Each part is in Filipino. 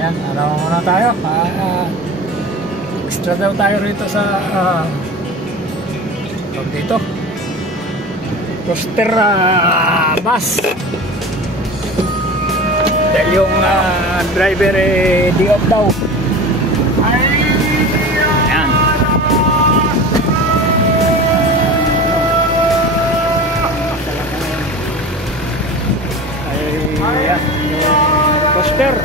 Ayan, ano muna tayo. Extra daw tayo rito sa dito Coaster bus. Dahil yung driver di off daw. Ayan. Ayan, yung coaster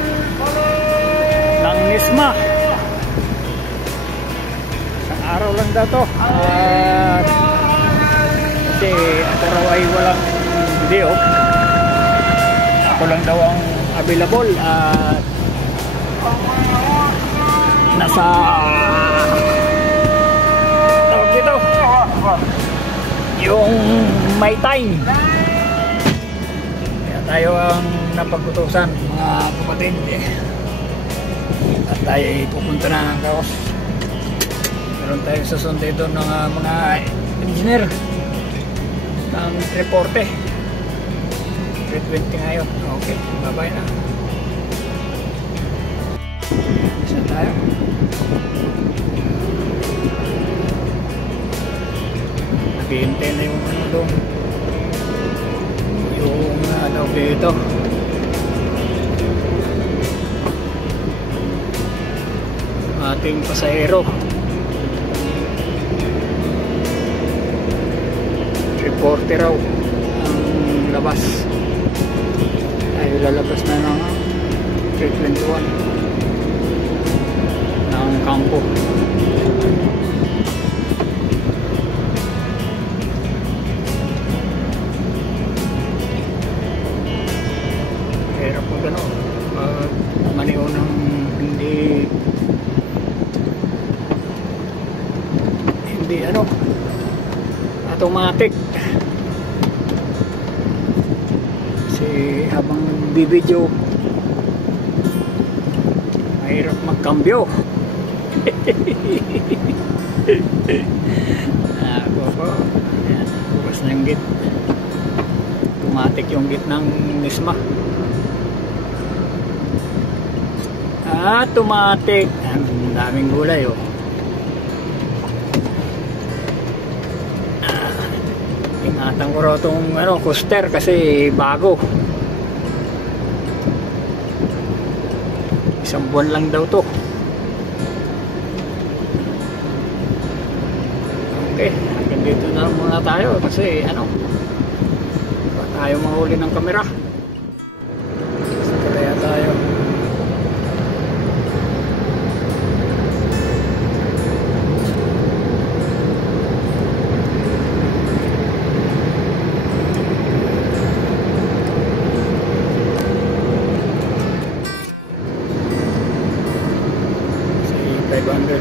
ng Nisma. Isang araw lang daw to. Kasi ako raw ay walang video. Ako lang daw ang available at nasa tawag dito yung may time. Kaya tayo ang napag-utusan, mga kapatid, at tayo ay pupunta na ng Kaos. Meron tayong susundin doon ng mga engineer ng reporte. 3:20 ngayon. Okay, bye-bye na. Isa tayo. Naghihintay na yung ano doon. Yung ano dito. Ating pasahero. Reporter raw ang labas. Tayo lalabas na ng 3:21 ng kampo. Hirap mo gano'n maniw ng hindi ano automatic. Kasi habang bibidyo mahirap magkambyo. Bukas na yung gate. Automatic yung gate ng Nisma. Automatic. Ang daming gulay oh. Ingatan ko raw itong coaster kasi bago. Isang buwan lang daw to. Okay, hanggang dito na muna tayo kasi ba tayo mahuli ng kamera. Kaya tayo.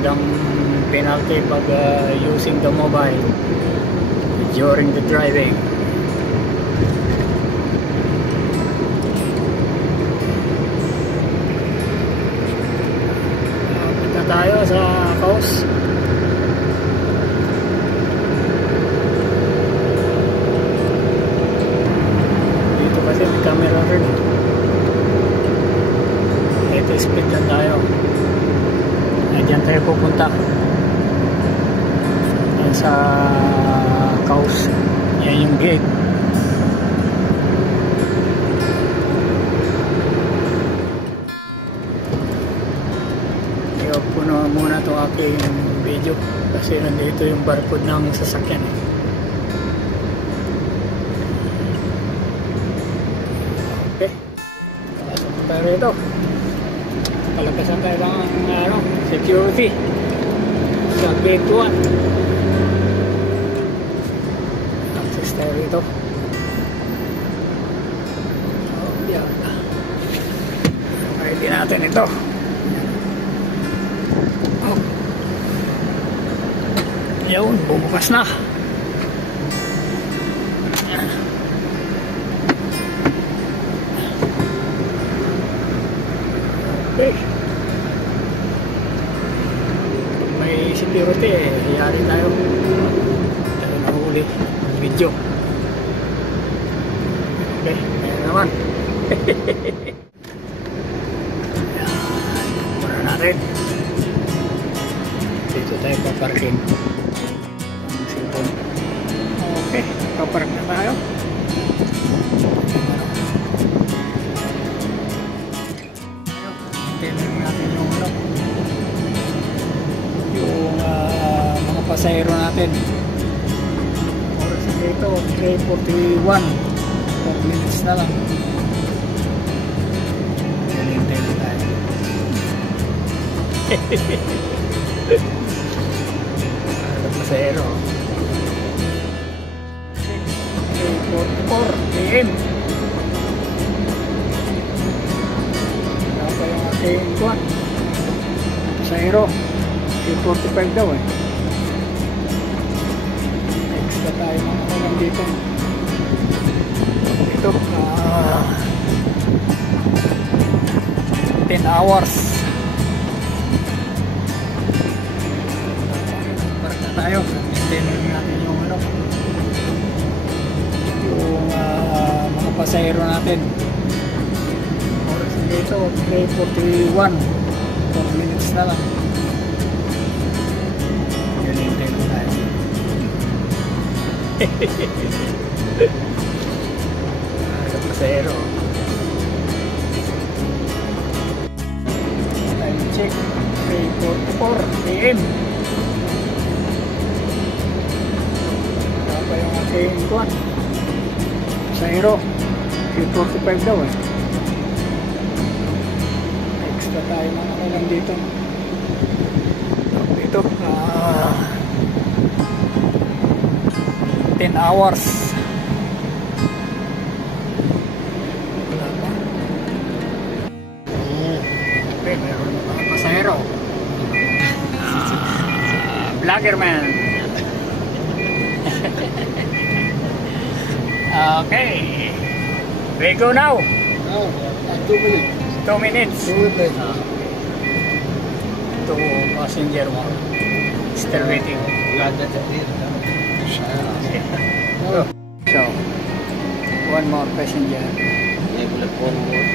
Ang penalty pag using the mobile during the driving. Punta tayo sa Kaos. Dito kasi may camera rin. Ito speed lang tayo. Diyan tayo pupunta. Yan sa Kaos. Yan yung gate. I-off ko na muna itong aking video kasi nandito yung barcode ng sasakyan. Okay. Pasok tayo rito. Palagpasan tayo ng security sa gate 1. Access tayo rito. Yeah. ID natin ito. Oh. Yun, bumukas na. Okay. May security hayari tayo. Tayo nahuli video. Okay, ayan naman. rin. Dito tayo paparking. Okay, papark na tayo. Tingnan natin yung mga pasahero natin. Oras dito 3:41, 4 minutes na lang. Hintay na tayo. Mga pasahero 3:44 AM. Wala pa yung ating kuwan pasahero. 3:45 daw eh. Extra tayo mga kalang dito. Ito 10 hours. Park na tayo. Maintain natin yung yung mga pasahero natin. Oras dito 3:41, 4 minutes na lang. Hintay na tayo. Mga pasahero. Time check 3:44 AM. Wala pa yung ating kuwan pasahero. 3:45 daw eh. Extra tayo mga kalang dito. Ito 10 hours. Wala pa. Okay, meron na mga pasahero. Vlogger man. Okay, we go now. No, 2 minutes. 2 minutes. 2 minutes. To passenger mo. Still waiting. Ganda sa dito. So, one more passenger. May bulat 1 more.